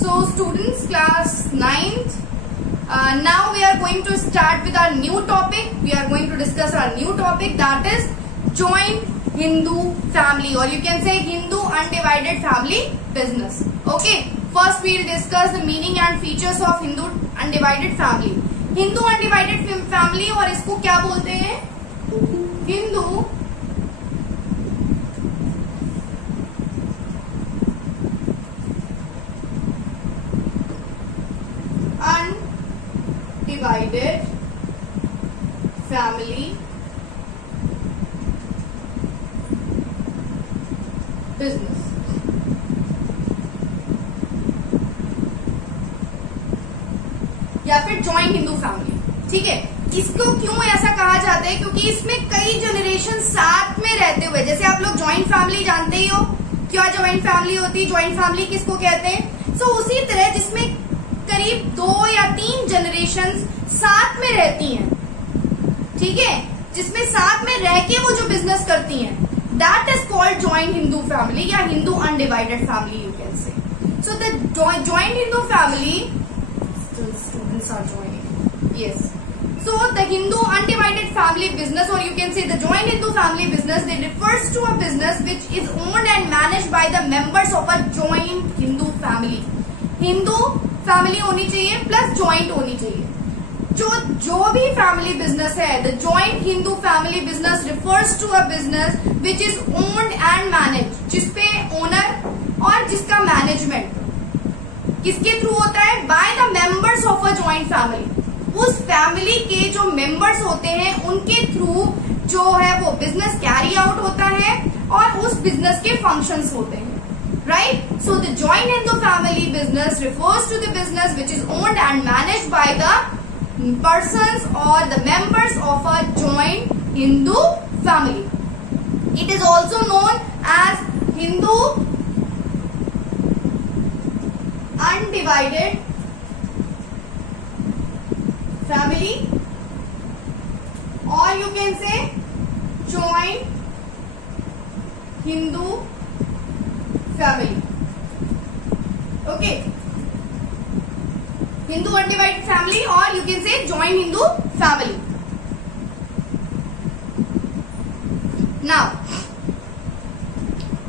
So students, class 9th. Now we are going to start with our new topic. We are going to discuss our new topic, that is joint Hindu family, or you can say Hindu undivided family business. Okay. First we will discuss the meaning and features of Hindu undivided family. Hindu undivided family, और इसको क्या बोलते हैं? Hindu undivided family business. या फिर joint Hindu family. ठीक है, इसको क्यों ऐसा कहा जाता है? क्योंकि इसमें कई जनरेशन साथ में रहते हुए, जैसे आप लोग जॉइंट फैमिली जानते ही हो, क्या जॉइंट फैमिली होती है, जॉइंट फैमिली किसको कहते हैं? सो उसी तरह जिसमें करीब 2 या 3 जनरेशन साथ में रहती हैं, ठीक है, जिसमें साथ में रह के वो जो बिजनेस करती हैं, that is called joint Hindu family या Hindu undivided family, you can say. So the joint Hindu family, students are joining, yes. So the Hindu undivided family business, or you can say the joint Hindu family business, they refers to a business which is owned and managed by the members of a joint Hindu family. Hindu family होनी चाहिए plus joint होनी चाहिए. जो भी family business है, the joint Hindu family business refers to a business which is owned and manage, जिसपे owner और जिसका मैनेजमेंट किसके थ्रू होता है? By the members of a joint family. उस फैमिली के जो मेंबर्स होते हैं उनके थ्रू जो है वो बिजनेस कैरी आउट होता है और उस बिजनेस के फंक्शंस होते हैं. Right? So the joint Hindu family business refers to the business which is owned and managed by the persons or the members of a joint Hindu family. It is also known as Hindu undivided family, or you can say joint Hindu family. Okay, Hindu undivided family, or you can say joint Hindu family. Now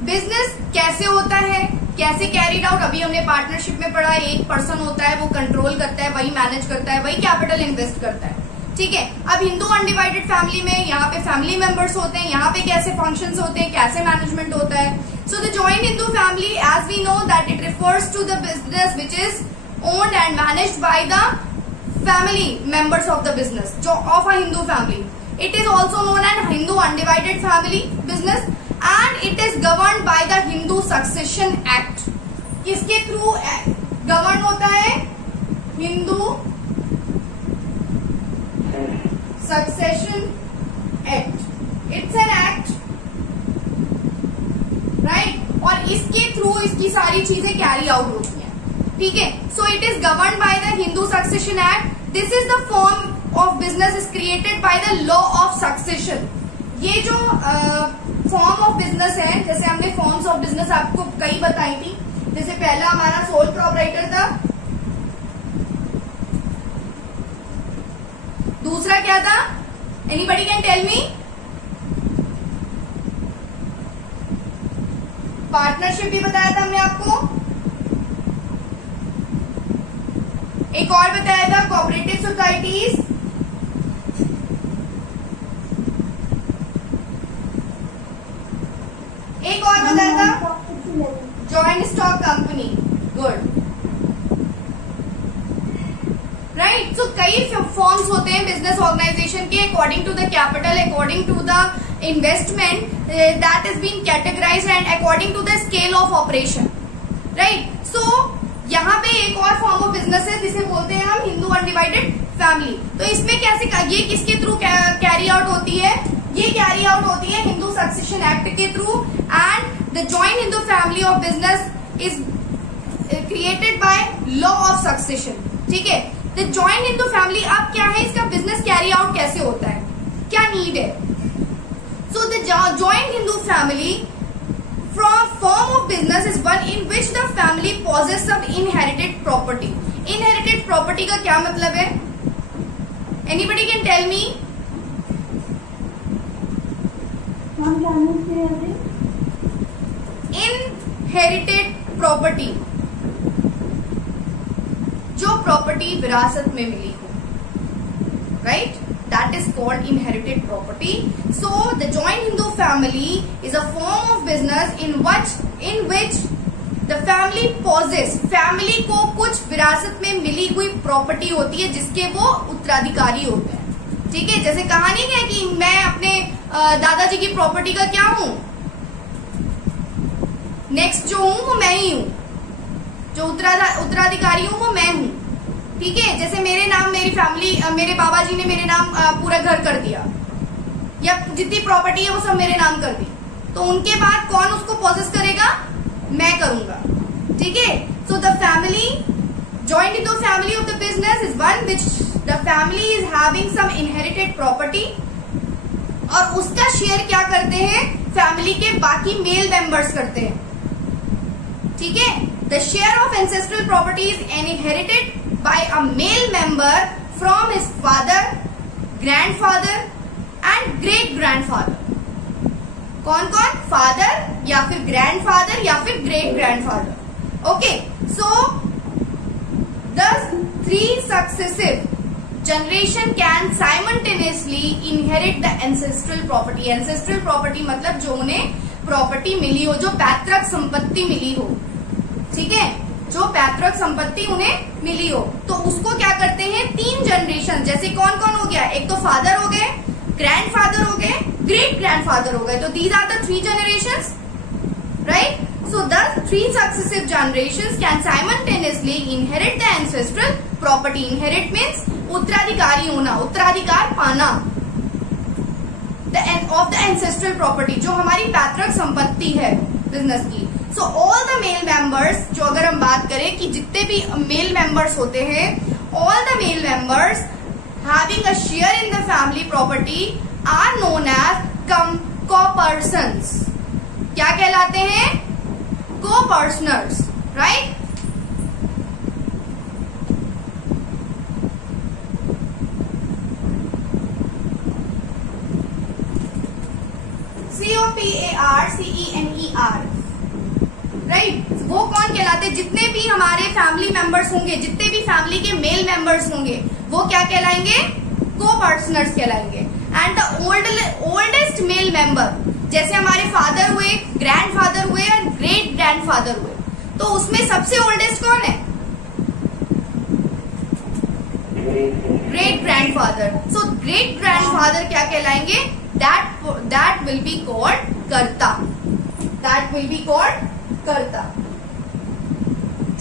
business कैसे होता है, कैसे carried out? अभी हमने partnership में पढ़ा, एक person होता है, वो कंट्रोल करता है, वही मैनेज करता है, वही कैपिटल इन्वेस्ट करता है. ठीक है, अब हिंदू अनडिवाइडेड फैमिली में यहाँ पे फैमिली मेंबर्स होते हैं, यहाँ पे कैसे फंक्शंस होते हैं, कैसे मैनेजमेंट होता है. So the joint Hindu family, as we know that it refers to the business which is owned and managed by the family members of the business of a Hindu family. It is also known as Hindu undivided family business and it is governed by the Hindu Succession Act. किसके through govern होता है? Hindu Succession Act. It's an act, right, और इसके through इसकी सारी चीजें carry out होती हैं. ठीक है, so it is govern by the Hindu succession act. This is the form of business is created by the law of succession. ये जो फॉर्म ऑफ बिजनेस है, जैसे हमने फॉर्म्स ऑफ बिजनेस आपको कई बताई थी, जैसे पहला हमारा सोल प्रोप्राइटर था, दूसरा क्या था? Anybody can tell me? Partnership भी बताया था हमने आपको, एक और बताया था कोऑपरेटिव सोसाइटीज, एक और बताया था joint stock company. Good, right. So कई फॉर्म्स होते हैं बिजनेस ऑर्गेनाइजेशन के, according to the capital, according to the investment that is being categorized and according to the scale of operation, right? So यहाँ पे एक और फॉर्म ऑफ बिजनेस है जिसे बोलते हैं हम हिंदू अनडिवाइडेड फैमिली. तो इसमें कैसे, ये किसके थ्रू कैरी आउट होती है? ये कैरी आउट होती है हिंदू सक्सेशन एक्ट के through. And the joint Hindu family of business is created by law of succession. ठीक है, द जॉइंट हिंदू फैमिली अब क्या है, इसका बिजनेस कैरी आउट कैसे होता है, क्या नीड है? So the joint Hindu family form of business is one in which the family possesses some inherited property. Inherited property का क्या मतलब है? Anybody can tell me? Inherited property, जो प्रॉपर्टी विरासत में मिली हो, right? That is called inherited property. So the joint Hindu family is a form of business in which the family possess, family को कुछ विरासत में मिली हुई प्रॉपर्टी होती है जिसके वो उत्तराधिकारी होते हैं. ठीक है, जैसे कहानी है कि मैं अपने दादाजी की प्रॉपर्टी का क्या हूं, नेक्स्ट जो हूं वो मैं ही हूं, जो उत्तराधिकारी हूं वो मैं हूं. ठीक है, जैसे मेरे नाम मेरी फैमिली, मेरे बाबा जी ने मेरे नाम पूरा घर कर दिया, या जितनी प्रॉपर्टी है वो सब मेरे नाम कर दी, तो उनके बाद कौन उसको प्रोसेस करेगा? मैं करूंगा. ठीक है, so the family, joint Hindu family of the business is one which the family is having some inherited property, और उसका शेयर क्या करते हैं? फैमिली के बाकी मेल मेंबर्स करते हैं. ठीक है, the share of ancestral property is inherited by a male member from his father, grandfather and great grandfather. कौन कौन? फादर या फिर ग्रैंडफादर या फिर great grandfather. Okay, so the 3 successive generation can simultaneously inherit the ancestral property. ancestral property मतलब जो उन्हें property मिली हो, जो पैतृक संपत्ति मिली हो. ठीक है, जो पैतृक संपत्ति उन्हें मिली हो, तो उसको क्या करते हैं? 3 जनरेशन, जैसे कौन कौन हो गया? एक तो फादर हो गए, ग्रैंडफादर हो गए, ग्रेट ग्रैंडफादर हो गए, तो these are the 3 generations, right? So the 3 successive generations can simultaneously inherit the ancestral property. Inherit means उत्तराधिकारी होना, उत्तराधिकार पाना ऑफ द एंसेस्ट्रल प्रॉपर्टी, जो हमारी पैतृक संपत्ति है बिजनेस की. So all the male members, जो अगर हम बात करें कि जितने भी मेल मेंबर्स होते हैं, all the male members having a share in the family property are known as coparceners. क्या कहलाते हैं? Coparceners, right? COPARCENER, right? वो कौन कहलाते हैं? जितने भी हमारे फैमिली मेंबर्स होंगे, जितने भी फैमिली के मेल मेंबर्स होंगे, वो क्या कहलाएंगे? को-पर्सनर्स कहलाएंगे. And the oldest male member, जैसे हमारे फादर हुए, ग्रैंडफादर हुए और ग्रेट ग्रैंडफादर हुए, तो उसमें सबसे ओल्डेस्ट कौन है? Great grandfather. So great grandfather क्या कहलाएंगे? That will be called कर्ता. That will be called कर्ता.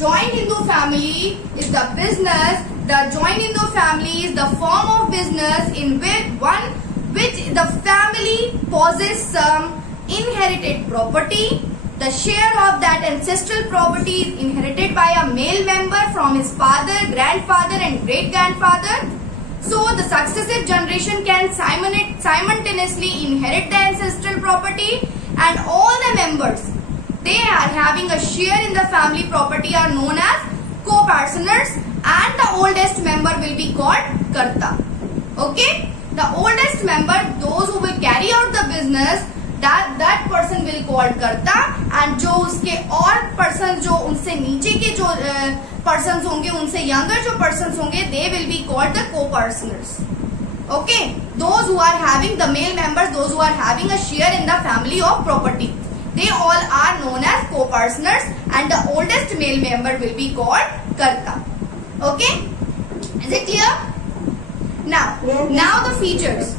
Joint Hindu family is the business. The joint Hindu family is the form of business in which the family possesses some inherited property. The share of that ancestral property is inherited by a male member from his father, grandfather and great grandfather. So the successive generation can simultaneously inherit the ancestral property, and all the members, they are having a share in the family property, are known as co-partners, and the oldest member will be called karta. Okay, the oldest member, those who will carry out the business, that person will called karta, and जो उसके और person, जो उनसे नीचे के जो persons होंगे, उनसे यंगर जो पर्सन्स होंगे, they will be called the co-partners. Okay, those who are having the male members, those who are having a share in the family of property, they all are known as co-partners, and the oldest male member will be called karta. Okay, is it clear? Now the features.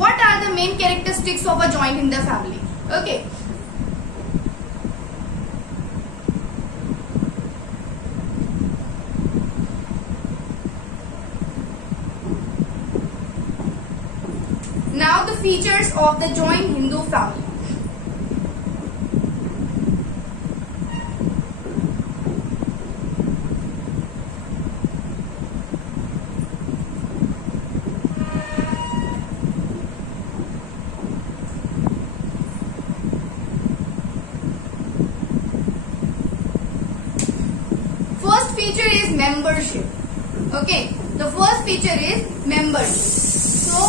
What are the main characteristics of a joint in the family? Okay. Now the features of the joint Hindu family. feature is membership. Okay, the first feature is membership. So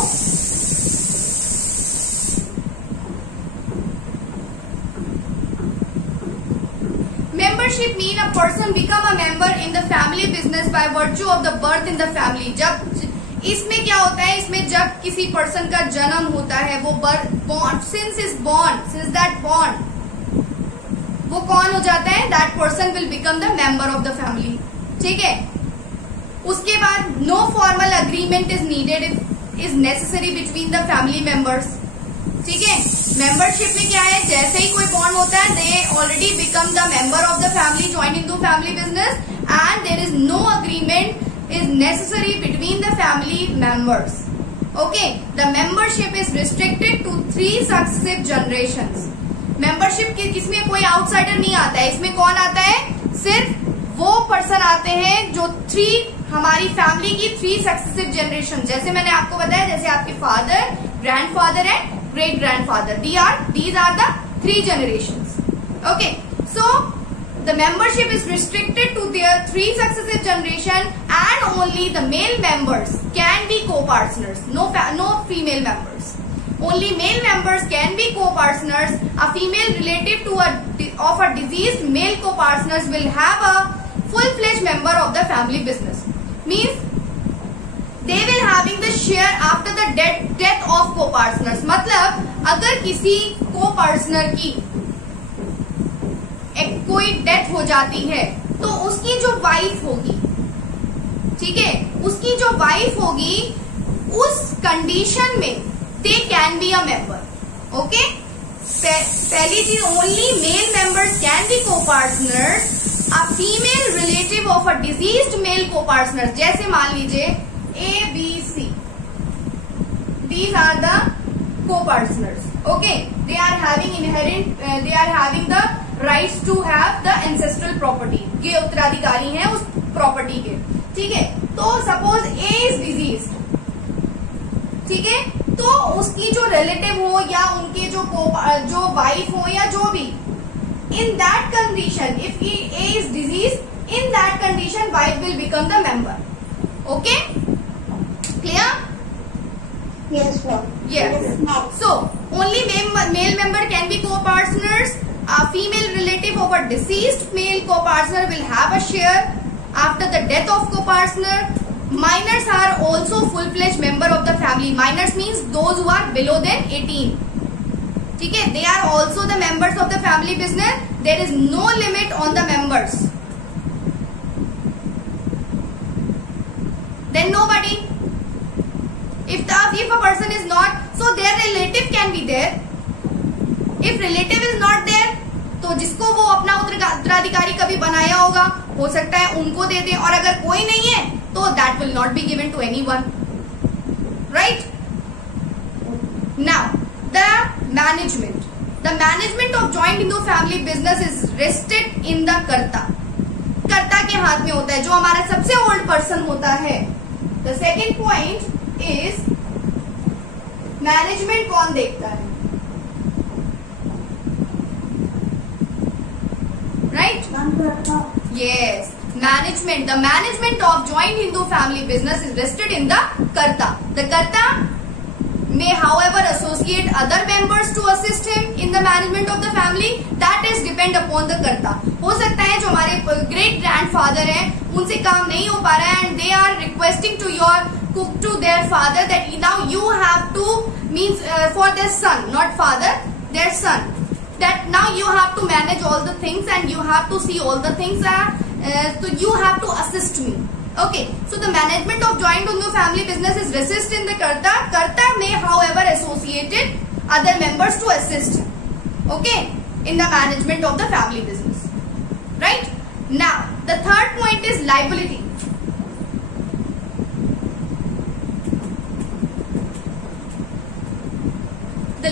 membership mean a person become a member in the family business by virtue of the birth in the family. जब इसमें क्या होता है, इसमें जब किसी person का जन्म होता है, वो since that born, वो कौन हो जाता है, that person will become the member of the family. ठीक है, उसके बाद no formal agreement is needed is necessary between the family members. ठीक है, मेंबरशिप में क्या है, जैसे ही कोई बॉन्ड होता है, they already become the member of the family, join into family business, and there is no agreement is necessary between the family members. Okay, the membership is restricted to 3 successive generations. Membership किसमें कोई outsider नहीं आता है, इसमें कौन आता है, सिर्फ वो पर्सन आते हैं जो हमारी फैमिली की 3 सक्सेसिव जनरेशन, जैसे मैंने आपको बताया, जैसे आपके father, grandfather and great grandfather, these are the 3 generations. Okay, so the membership is restricted to their 3 successive generation, and only the male members can be co-partners, no female members. Only male members can be co-partners. A female relative of a deceased male co-partners will have a full-fledged member of the family business. Means they will having the share after the death of co-partners. मतलब अगर किसी co-partner की कोई death हो जाती है, तो उसकी जो वाइफ होगी, ठीक है, उसकी जो वाइफ होगी, उस कंडीशन में they can be a member. Okay, पहली चीज, only male members can be copartners. A female relative of a deceased male copartners, जैसे मान लीजिए A, B, C, these are the co-partners. Okay, they are having the rights to have the ancestral property. ये उत्तराधिकारी हैं उस property के. ठीक है, तो सपोज A is diseased, ठीक है, तो उसकी जो रिलेटिव हो या उनके जो वाइफ हो या जो भी, in that condition, if A is diseased, in that condition wife will become the member. Okay, clear? Yes, sir. Yes. So only male member can be co-partners. A female relative of a deceased male co-partner will have a share after the death of co-partner. Minors are also full-fledged member of the family. Minors means those who are below than 18. ठीक है, they are also the members of the family business. There is no limit on the members. Then nobody. If a person is not, so their relative can be there. If relative is not there, तो जिसको वो अपना उत्तराधिकारी कभी बनाया होगा, हो सकता है उनको दे दें, और अगर कोई नहीं है तो that will not be given to anyone. Right? Now, the management. The management of joint Hindu family business is rested in the कर्ता. कर्ता के हाथ में होता है, जो हमारा सबसे ओल्ड पर्सन होता है. The second point is management कौन देखता है, right? Yes, management. The management of joint Hindu family business is vested in the कर्ता. The कर्ता may however associate other members to assist him in the management of the family. That is depend upon the कर्ता. हो सकता है जो हमारे great grandfather हैं, उनसे काम नहीं हो पा रहा है, and they are requesting to their father that now you have to, means for their son, not father, their son, that now you have to manage all the things and you have to see all the things, so you have to assist me. Okay, so the management of joint Hindu family business is resist in the karta. Karta may however associated other members to assist him, okay, in the management of the family business. Right? Now the third point is liability. The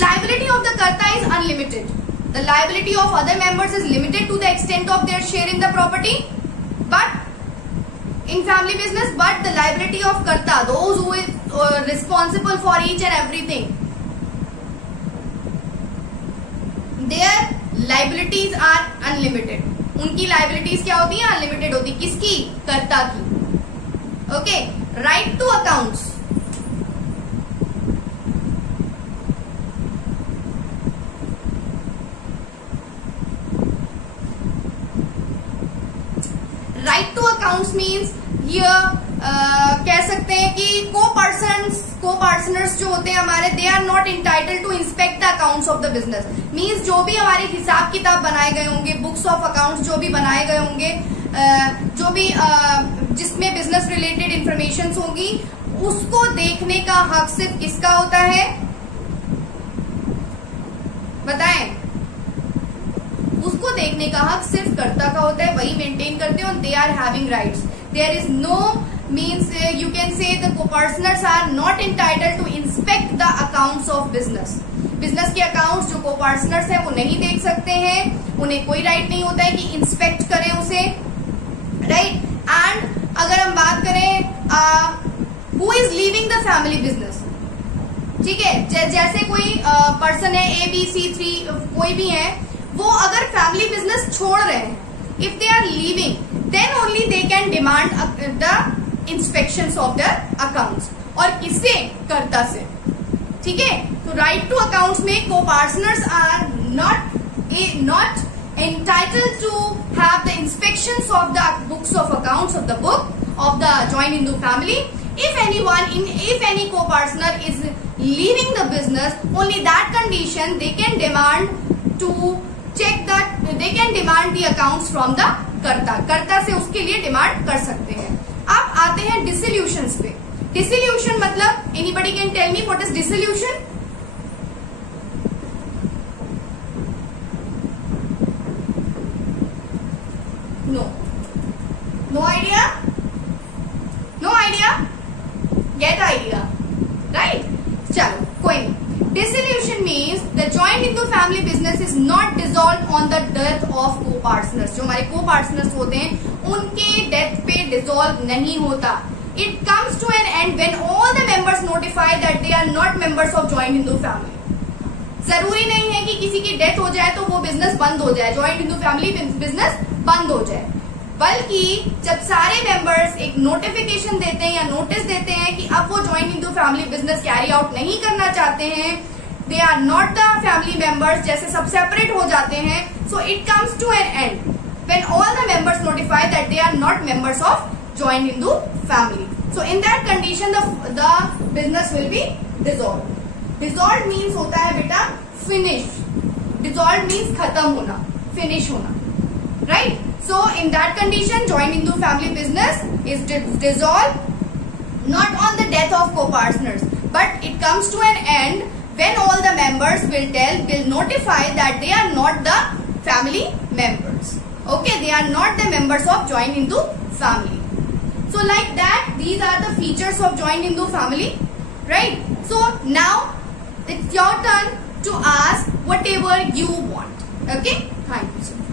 liability of the karta is unlimited. The liability of other members is limited to the extent of their share in the property, but in family business, but the liability of karta, those who is responsible for each and everything, their liabilities are unlimited, उनकी liabilities क्या होती है? Unlimited होती। किसकी? कर्ता की। Okay, right to accounts, right to accounts means here कह सकते हैं कि को पार्टनर्स जो होते हैं हमारे, they are not entitled to inspect the accounts of the business. Means जो भी हमारे हिसाब किताब बनाए गए होंगे, बुक्स ऑफ अकाउंट्स जो भी बनाए गए होंगे, जो भी जिसमें बिजनेस रिलेटेड इंफॉर्मेशन होगी, उसको देखने का हक सिर्फ किसका होता है? बताएं। उसको देखने का हक सिर्फ कर्ता का होता है, वही मेंटेन करते हैं, और they are having rights. There is no means you can say the copartners are not entitled to inspect the accounts of business. Business के अकाउंट्स जो को-पार्टनर्स है वो नहीं देख सकते हैं, उन्हें कोई राइट नहीं होता है कि इंस्पेक्ट करें उसे, राइट। एंड अगर हम बात करें who is leaving the family business, ठीक है, जैसे कोई पर्सन है ABC3 कोई भी है, वो अगर फैमिली बिजनेस छोड़ रहे हैं, if they are leaving, then only they can demand the inspections of the accounts. और किससे? कर्ता से, ठीक है। तो राइट टू अकाउंट्स में copartners are not entitled to have the inspections of the books of accounts of the book of the joint Hindu family. If any co-partner is leaving the business, only that condition they can demand to check that, they can demand the accounts from the कर्ता से उसके लिए demand कर सकते हैं। अब आते हैं डिसोल्यूशंस पे। डिसोल्यूशन मतलब, anybody can tell me what is dissolution? No idea? No idea? Get idea, right? चलो कोई नहीं। Dissolution means the joint Hindu family business is not dissolved on the death of co-partners। जो हमारे co-partners होते हैं उनके death पे dissolve नहीं होता। It comes to an end when all the members notify that they are not members of joint Hindu family। जरूरी नहीं है कि किसी की डेथ हो जाए तो वो बिजनेस बंद हो जाए, ज्वाइंट हिंदू फैमिली बिजनेस बंद हो जाए, बल्कि जब सारे मेंबर्स एक नोटिफिकेशन देते हैं या नोटिस देते हैं कि अब वो joint Hindu family business carry out नहीं करना चाहते हैं, they are not the family members, जैसे सब सेपरेट हो जाते हैं, so it comes to an end when all the members notify that they are not members of joint Hindu family. So in that condition the business will be dissolve. Dissolve means होता है बेटा finish, dissolve means खत्म होना, finish होना, right. So in that condition, joint Hindu family business is dissolved not on the death of co-partners, but it comes to an end when all the members will notify that they are not the family members. Okay, they are not the members of joint Hindu family. So like that, these are the features of joint Hindu family, right? So now it's your turn to ask whatever you want. Okay, thank you.